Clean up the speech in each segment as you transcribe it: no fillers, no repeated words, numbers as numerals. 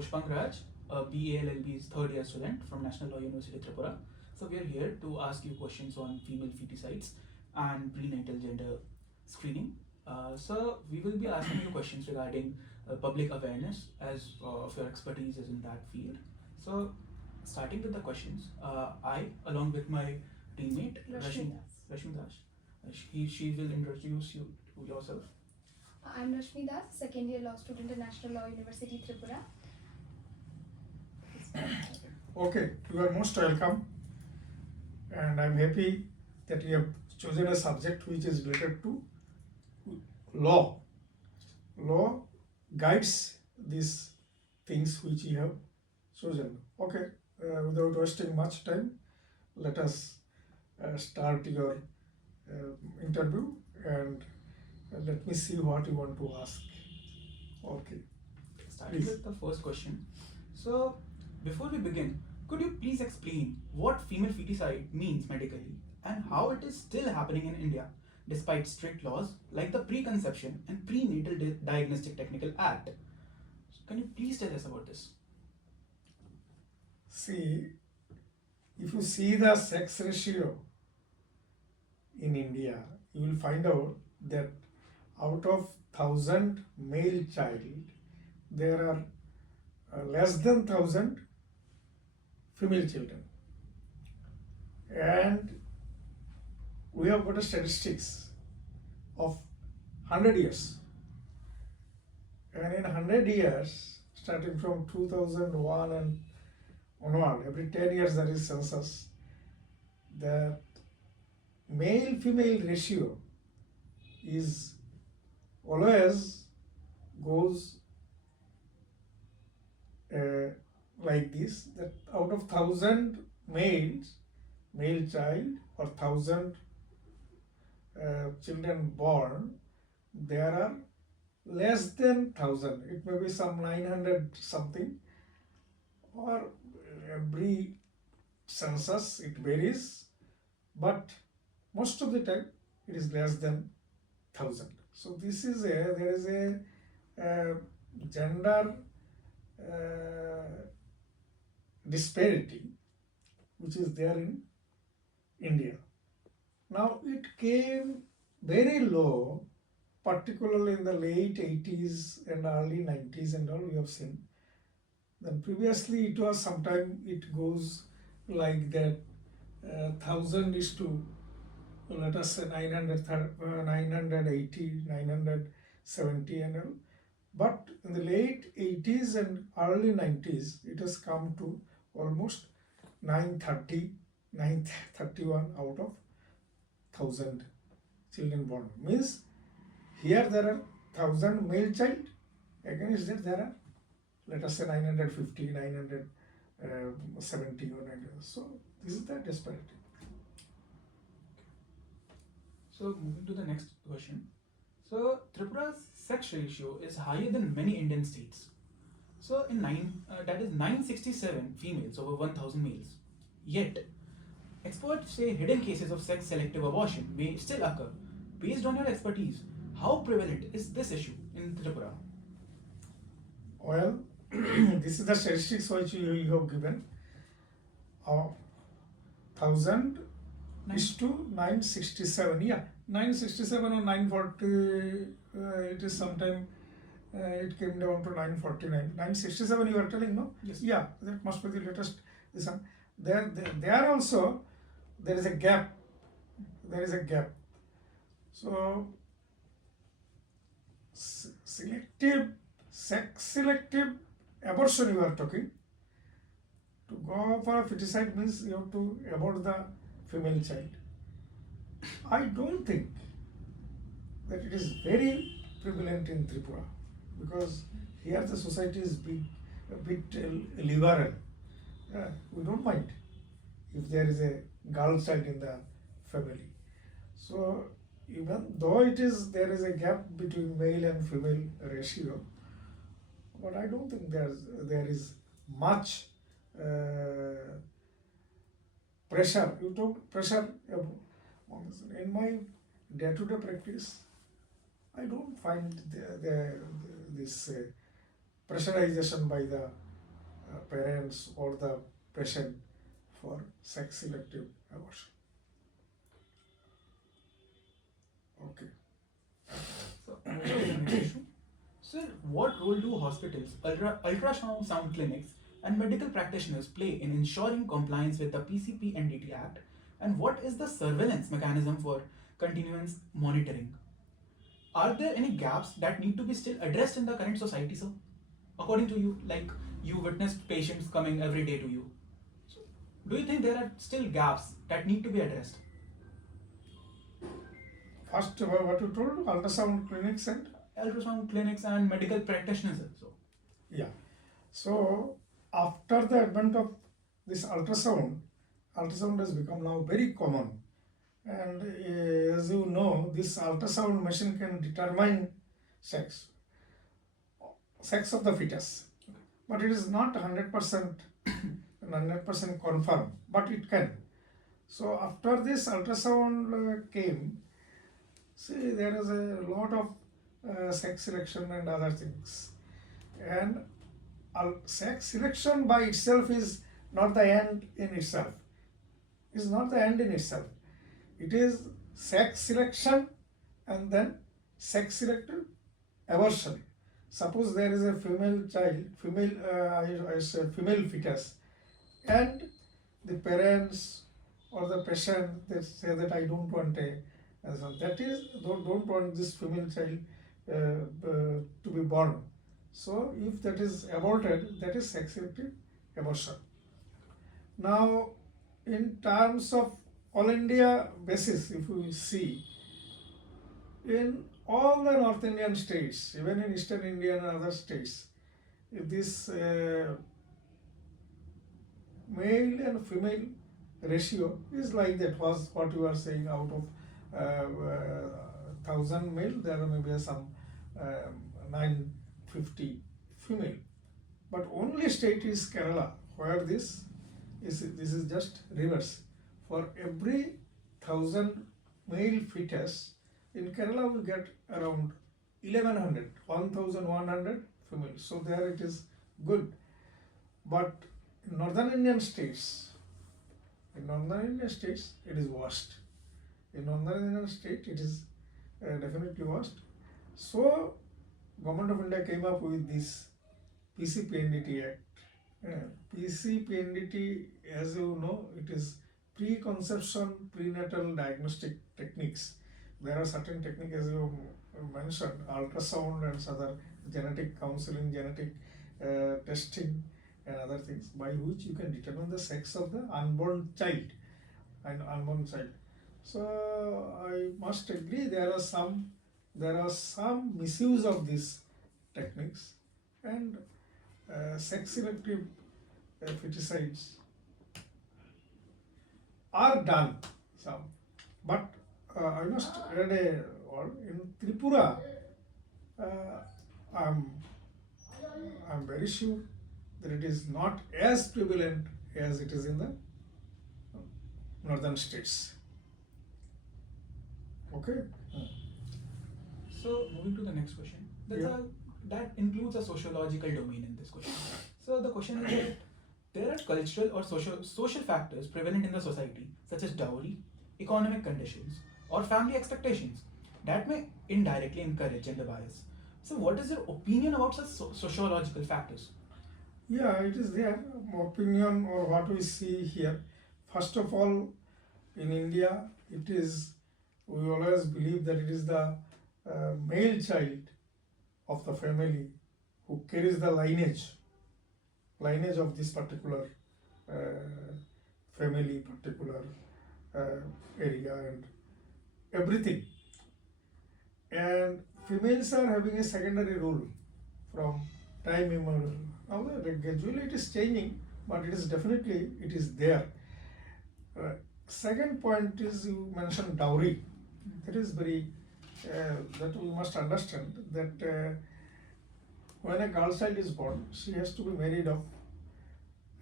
Pushpang Raj, a BALLB's third year student from National Law University Tripura. So we are here to ask you questions on female feticides and prenatal gender screening. So we will be asking you questions regarding public awareness as of your expertise is in that field. So starting with the questions, I along with my teammate Rashmi Das, she will introduce you to yourself. I'm Rashmi Das, second year law student at National Law University Tripura. Okay, you are most welcome, and I'm happy that you have chosen a subject which is related to law. Law guides these things which you have chosen. Okay, without wasting much time, let us start your interview, and let me see what you want to ask. Okay. Starting with the first question. So, before we begin, could you please explain what female feticide means medically and how it is still happening in India despite strict laws like the Preconception and Prenatal Diagnostic Technical Act? So can you please tell us about this? See, if you see the sex ratio in India, you will find out that out of 1,000 male child, there are less than 1,000 female children. And we have got a statistics of 100 years. And in 100 years, starting from 2001 and onward, every 10 years there is census, that male-female ratio is always goes like this, that out of 1,000 males, male child or 1,000 children born, there are less than 1,000. It may be some 900 something, or every census it varies, but most of the time it is less than 1,000. So this is there is a gender disparity which is there in India. Now it came very low, particularly in the late 80s and early 90s and all we have seen. Then previously it was sometime it goes like that 1,000 is to, let us say 980, 970 and all. But in the late 80s and early 90s, it has come to almost 930, 931 out of 1,000 children born. Means here there are 1,000 male child, against that there are, let us say 950, 970 or 900. So this is the disparity. So moving to the next question. So Tripura's sex ratio is higher than many Indian states. So in that is 967 females over 1,000 males. Yet, experts say hidden cases of sex-selective abortion may still occur. Based on your expertise, how prevalent is this issue in Tripura? Well, this is the statistics which you have given. 1,000 is to 967. Yeah, 967 or 940. It is sometime. It came down to 949. 967 you are telling, no? Yes. Yeah, that must be the latest. This one. There also there is a gap. There is a gap. So sex-selective abortion you are talking. To go for a feticide means you have to abort the female child. I don't think that it is very prevalent in Tripura, because here the society is a bit liberal. We don't mind if there is a girl child in the family. So even though there is a gap between male and female ratio, but I don't think there is much pressure. You talk pressure in my day-to-day practice. I don't find this pressurization by the parents or the patient for sex selective abortion. Okay. So, moving to the next issue. Sir, what role do hospitals, ultrasound clinics, and medical practitioners play in ensuring compliance with the PCP-NDT Act, and what is the surveillance mechanism for continuous monitoring? Are there any gaps that need to be still addressed in the current society, sir? According to you, like you witnessed patients coming every day to you. So, do you think there are still gaps that need to be addressed? First, what you told, ultrasound clinics and? Ultrasound clinics and medical practitioners also. Yeah. So, after the advent of this ultrasound has become now very common. And as you know, this ultrasound machine can determine sex of the fetus. But it is not 100% confirmed, but it can. So after this ultrasound came, see, there is a lot of sex selection and other things. And sex selection by itself is not the end in itself. It is not the end in itself. It is sex selection and then sex selective abortion. Suppose there is a female child, female fetus, and the parents or the patient, they say that I don't want don't want this female child to be born. So if that is aborted, that is sex selective abortion. Now, in terms of all India basis, if we see, in all the North Indian states, even in Eastern India and other states, if this male and female ratio is like that, was what you are saying, out of 1,000 male, there may be some 950 female. But only state is Kerala, where this is just reverse. For every 1,000 male fetus, in Kerala we get around 1,100 female. So there it is good. But in Northern Indian states, it is worst. In Northern Indian state, it is definitely worst. So, Government of India came up with this PCP-NDT Act. PCP-NDT, as you know, it is preconception prenatal diagnostic techniques. There are certain techniques, as you mentioned, ultrasound and other genetic counseling, genetic testing and other things, by which you can determine the sex of the unborn child. So I must agree there are some misuse of these techniques, and sex selective feticides are done some, but I must add in Tripura, I'm very sure that it is not as prevalent as it is in the northern states. Okay. So, moving to the next question. That includes a sociological domain in this question. So, the question is that there are cultural or social factors prevalent in the society, such as dowry, economic conditions, or family expectations, that may indirectly encourage gender bias. So, what is your opinion about such sociological factors? Yeah, it is there. Opinion, or what we see here. First of all, in India, we always believe that it is the male child of the family who carries the lineage of this particular family, particular area and everything. And females are having a secondary role from time immemorial. Now gradually it is changing, but it is definitely there. Second point is, you mentioned dowry. That is very that we must understand that when a girl child is born, she has to be married off,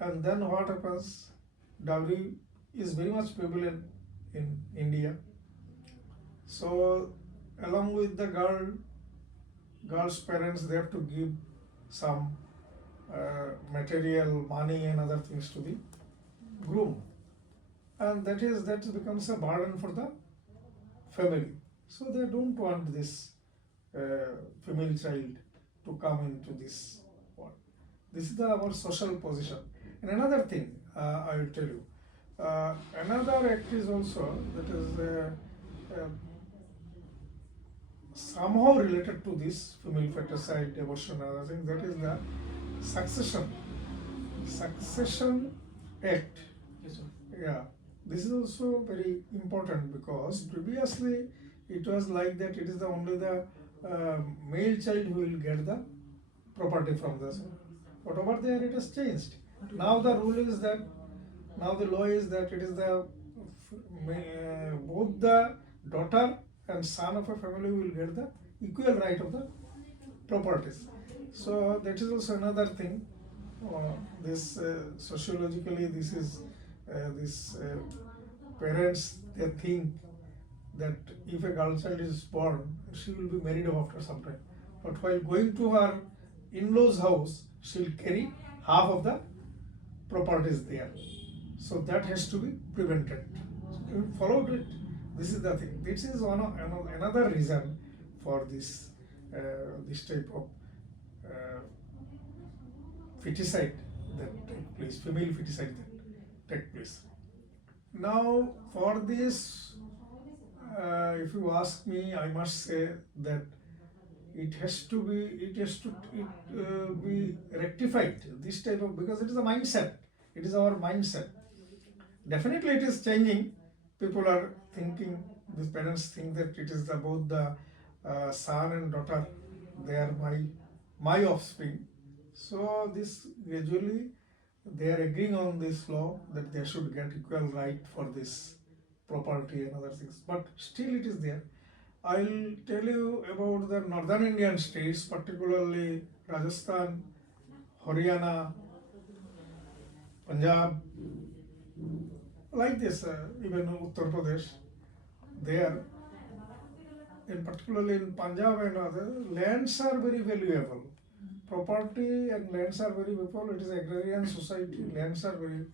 and then what happens? Dowry is very much prevalent in India. So along with the girl's parents, they have to give some material, money, and other things to the groom, and that becomes a burden for the family. So they don't want this female child to come into this world. This is our social position. And another thing I will tell you, another act is also that is somehow related to this female feticide, abortion, and other things. That is the succession act. Yes, sir. Yeah, this is also very important because previously it was like that it is the only the male child who will get the property from the son. But over there it has changed. Now the rule is that, now the law is that it is the both the daughter and son of a family will get the equal right of the properties. So that is also another thing. This sociologically, this is parents, they think that if a girl child is born, she will be married after some time. But while going to her in-laws' house, she will carry half of the properties there. So that has to be prevented. We followed it. This is the thing. This is another reason for this type of feticide that take place, female feticide that take place. Now, for this, if you ask me, I must say that it has to be rectified. This type of, because it is a mindset. It is our mindset. Definitely, it is changing. People are thinking. These parents think that it is both the son and daughter. They are my offspring. So this gradually they are agreeing on this law that they should get equal right for this property and other things. But still it is there. I'll tell you about the northern Indian states, particularly Rajasthan, Haryana, Punjab, like this, even Uttar Pradesh. There, in particularly in Punjab and other, lands are very valuable. Property and lands are very valuable. It is agrarian society. Lands are very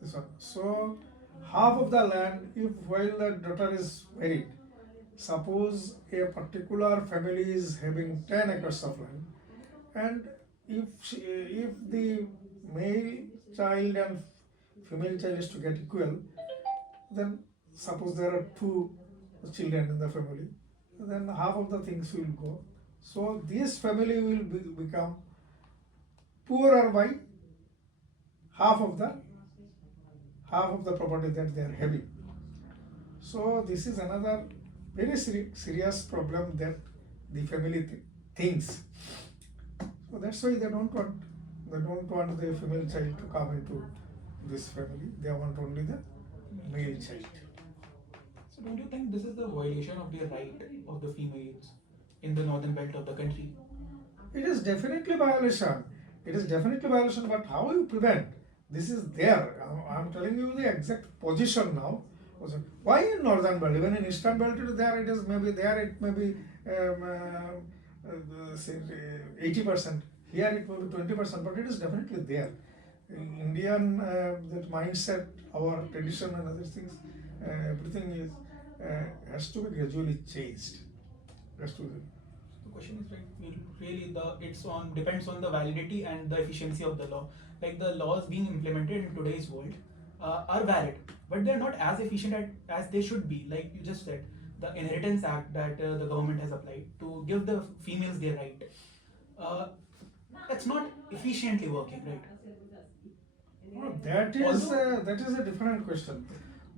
this one. So half of the land, if while the daughter is married, suppose a particular family is having 10 acres of land, and if the male child and female child is to get equal, then suppose there are 2 children in the family, then half of the things will go. So this family will become poorer by half of the property that they are having. So this is another very serious problem that the family thinks. So that's why they don't want the female child to come into this family. They want only the male child. So don't you think this is the violation of the right of the females in the northern belt of the country? It is definitely violation. But how you prevent? This is there. I'm telling you the exact position now. Why in northern belt? Even in eastern belt, there it is maybe there it may be say 80%. Here it may be 20%, but it is definitely there. In Indian that mindset, our tradition and other things, everything is has to be gradually changed. Has to be. The question is like really depends on the validity and the efficiency of the law. Like the laws being implemented in today's world are valid, but they're not as efficient as they should be. Like you just said, the Inheritance Act that the government has applied to give the females their right, that's not efficiently working, right? No, that is a different question.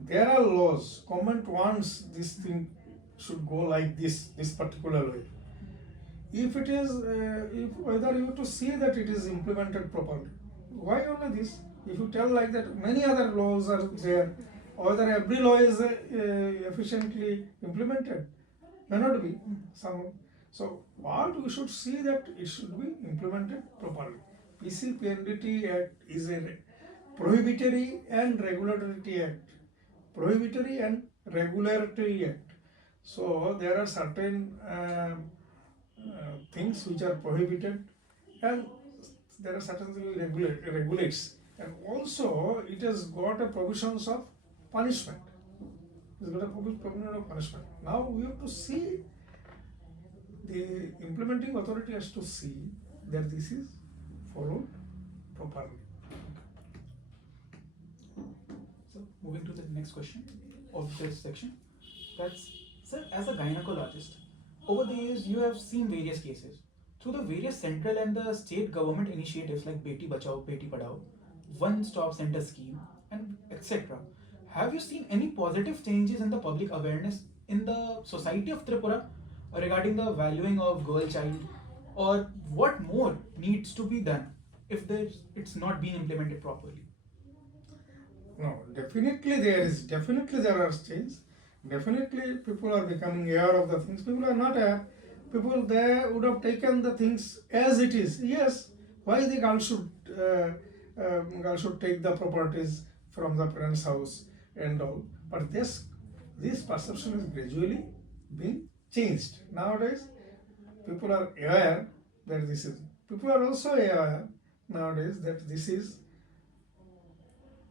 There are laws. Government wants this thing should go like this particular way. If it is, if whether you have to see that it is implemented properly. Why only this? If you tell like that, many other laws are there. Whether every law is efficiently implemented, may not be. So what we should see that it should be implemented properly. PCPNDT Act is a prohibitory and regulatory act. Prohibitory and regulatory act. So there are certain things which are prohibited, and there are certainly regulates, and also it has got a provisions of punishment. It's got a provision of punishment. Now we have to see, the implementing authority has to see that this is followed properly. So moving to the next question of this section, that's, sir, as a gynecologist, over the years you have seen various cases. Through the various central and the state government initiatives like Beti Bachao, Beti Padhao, One Stop Center scheme, and etc., have you seen any positive changes in the public awareness in the society of Tripura regarding the valuing of girl child, or what more needs to be done if it's not being implemented properly? No, definitely there are changes. Definitely people are becoming aware of the things. People are not aware. People, they would have taken the things as it is. Yes, why the girl should take the properties from the parents' house and all. But this perception is gradually being changed. Nowadays, people are aware that this is. People are also aware nowadays that this is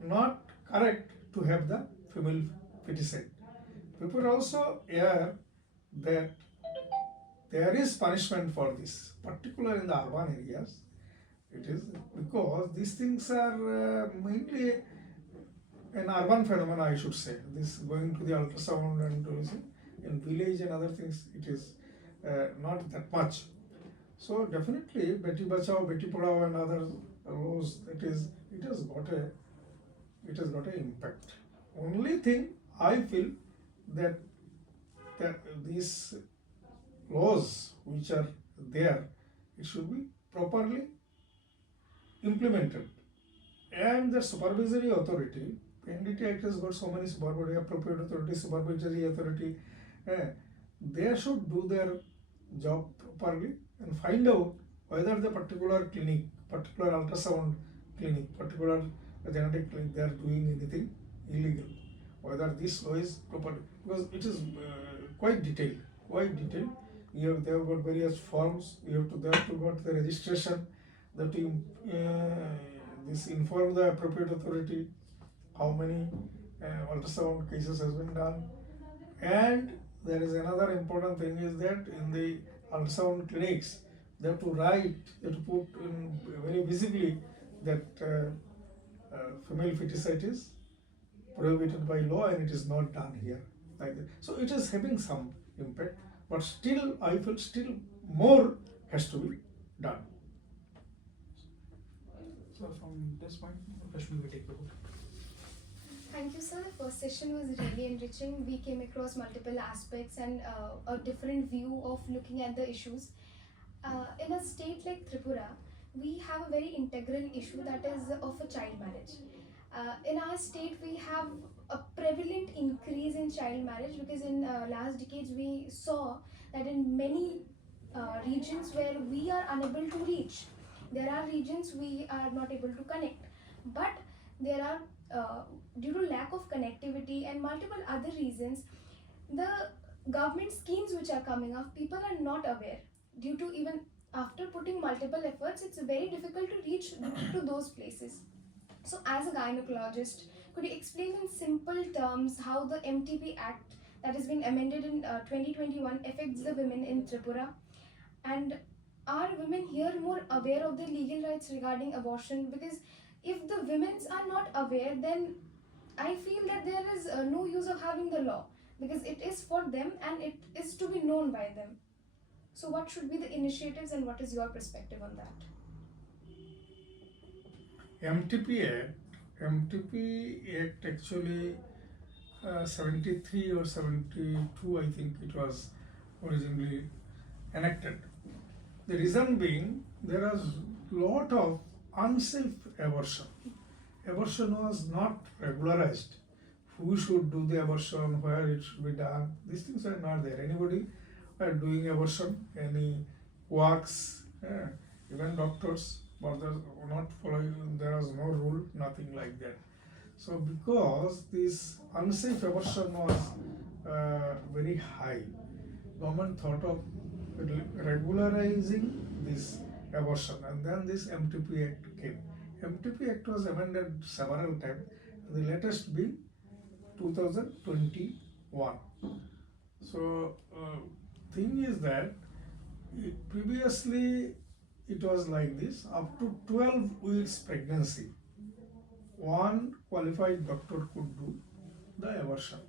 not correct to have the female feticide. People are also aware that there is punishment for this, particularly in the urban areas. It is because these things are mainly an urban phenomenon, I should say. This going to the ultrasound and tourism in village and other things, it is not that much. So definitely, Beti Bachao, Beti Padhao, and other laws, it has got an impact. Only thing I feel that these laws which are there, it should be properly implemented. And the supervisory authority, NDT Act has got so many supervisory, appropriate authority, supervisory authority, they should do their job properly and find out whether the particular clinic, particular ultrasound clinic, particular genetic clinic, they are doing anything illegal, whether this law is proper, because it is quite detailed. They have got various forms. They have to got the registration. That this inform the appropriate authority how many ultrasound cases has been done. And there is another important thing is that in the ultrasound clinics, they have to write, they have to put in very visibly that female feticide is prohibited by law and it is not done here. Like that. So it is having some impact, but still I feel still more has to be done. So from this point, Rashmi will take the book. Thank you, sir. The first session was really enriching. We came across multiple aspects and a different view of looking at the issues. In a state like Tripura, we have a very integral issue, that is of a child marriage. In our state, we have a prevalent increase in child marriage because in last decades we saw that in many regions where we are unable to reach, there are regions we are not able to connect, but there are due to lack of connectivity and multiple other reasons, the government schemes which are coming up, people are not aware. Due to even after putting multiple efforts, it's very difficult to reach to those places. So as a gynecologist, could you explain in simple terms how the MTP Act that has been amended in 2021 affects the women in Tripura? And are women here more aware of their legal rights regarding abortion? Because if the women are not aware, then I feel that there is no use of having the law, because it is for them and it is to be known by them. So what should be the initiatives and what is your perspective on that? MTP Act actually 73 or 72, I think it was originally enacted. The reason being, there was lot of unsafe abortion. Abortion was not regularized. Who should do the abortion, where it should be done, these things are not there. Anybody are doing abortion, any works, even doctors, but they are not following, there was no rule, nothing like that. So because this unsafe abortion was very high, government thought of regularizing this abortion, and then this MTP Act came. MTP Act was amended several times, the latest being 2021. So, thing is that previously it was like this: up to 12 weeks pregnancy, one qualified doctor could do the abortion,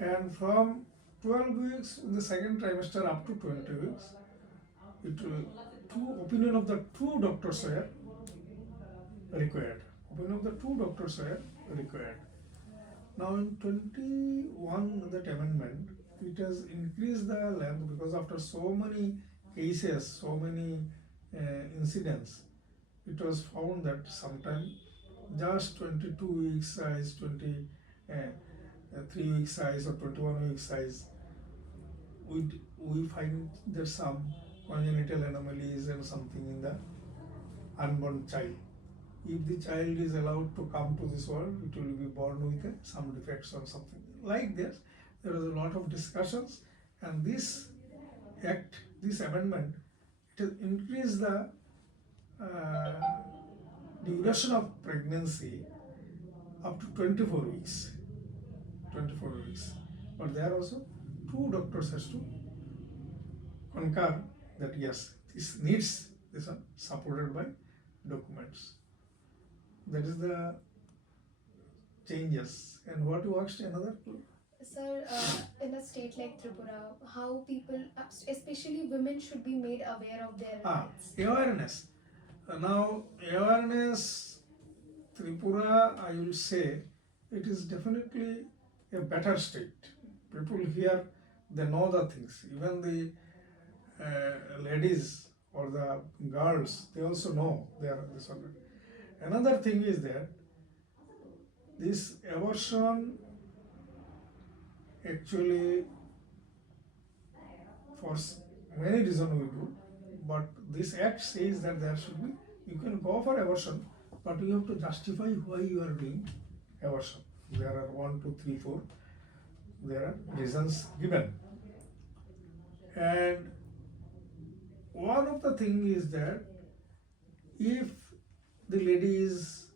and from 12 weeks in the second trimester up to 20 weeks, two opinion of the two doctors were required. Opinion of the two doctors were required. Now in 21, that amendment, it has increased the length because after so many cases, so many incidents, it was found that sometimes just 22 week size, 23 week size, or 21 week size, we find there's some congenital anomalies and something in the unborn child. If the child is allowed to come to this world, it will be born with some defects or something like this. There was a lot of discussions, and this act, this amendment, it has increased the duration of pregnancy up to 24 weeks. 24 weeks. But there also two doctors has to concur that yes, this needs this one supported by documents. That is the changes. And what you asked another? Sir, in a state like Tripura, how people, especially women, should be made aware of their rights? Awareness. Now, awareness, Tripura, I will say, it is definitely a better state. People here, they know the things. Even the ladies or the girls, they also know they are this one. Another thing is that this abortion actually, for many reasons we do, but this act says that there should be, you can go for abortion, but you have to justify why you are doing abortion. There are 1, 2, 3, 4, there are reasons given. And one of the things is that if the lady is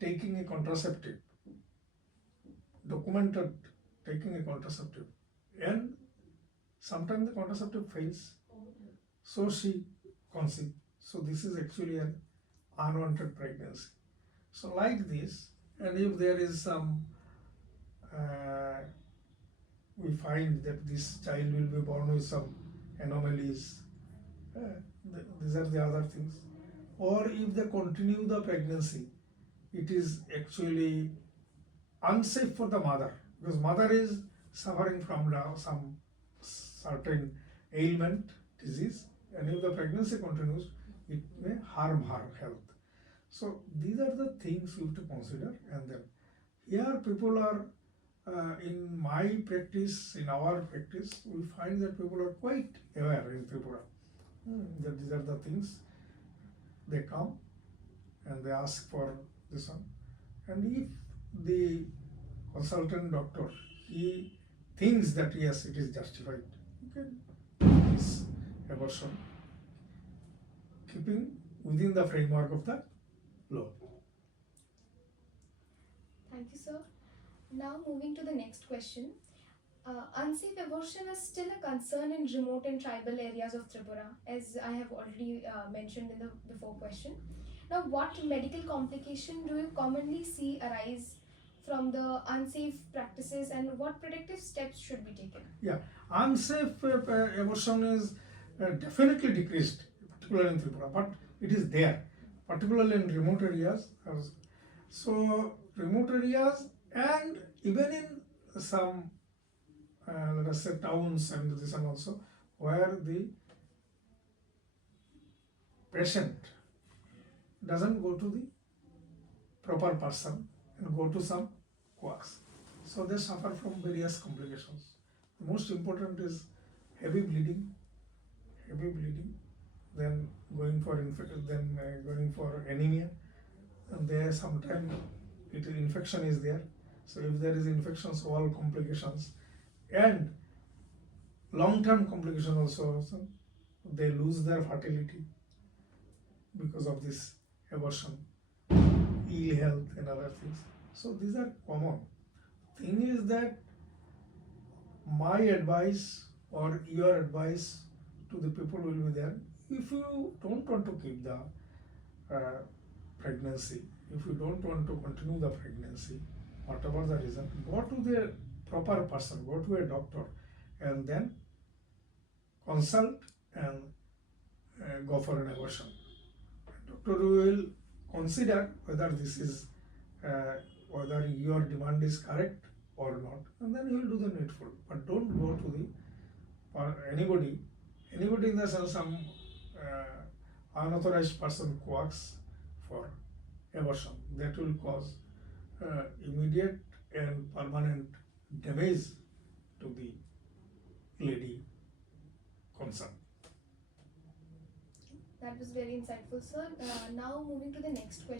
taking a contraceptive, documented taking a contraceptive, and sometimes the contraceptive fails, so she conceives. So this is actually an unwanted pregnancy. So like this, and if there is some, we find that this child will be born with some anomalies, these are the other things. Or if they continue the pregnancy, it is actually unsafe for the mother, because mother is suffering from some certain ailment, disease, and if the pregnancy continues, it may harm her health. So these are the things we have to consider. And then here people are, in my practice, in our practice, we find that people are quite aware in Tripura that these are the things. They come and they ask for this one, and if the consultant doctor, he thinks that yes, it is justified, you can do this abortion, keeping within the framework of the law. Thank you, sir. Now moving to the next question. Unsafe abortion is still a concern in remote and tribal areas of Tripura, as I have already mentioned in the before question. Now, what medical complication do you commonly see arise from the unsafe practices, and what protective steps should be taken? Yeah, unsafe abortion is definitely decreased, particularly in Tripura, but it is there, particularly in remote areas. So, remote areas, and even in some let us say towns and this, and also where the patient doesn't go to the proper person and go to some quacks, so they suffer from various complications. The most important is heavy bleeding, then going for anemia, and there sometimes infection is there. So if there is infection, so all complications, and long-term complications also they lose their fertility because of this abortion, ill health and other things. So these are common. Thing is that my advice or your advice to the people will be there. If you don't want to keep the pregnancy, if you don't want to continue the pregnancy, whatever the reason, go to the proper person, go to a doctor, and then consult and go for an abortion. Doctor will consider whether this is whether your demand is correct or not, and then he will do the needful. But don't go to the anybody in the sense some unauthorized person who works for abortion. That will cause immediate and permanent damage to the lady concerned. That was very insightful, sir. Now moving to the next question.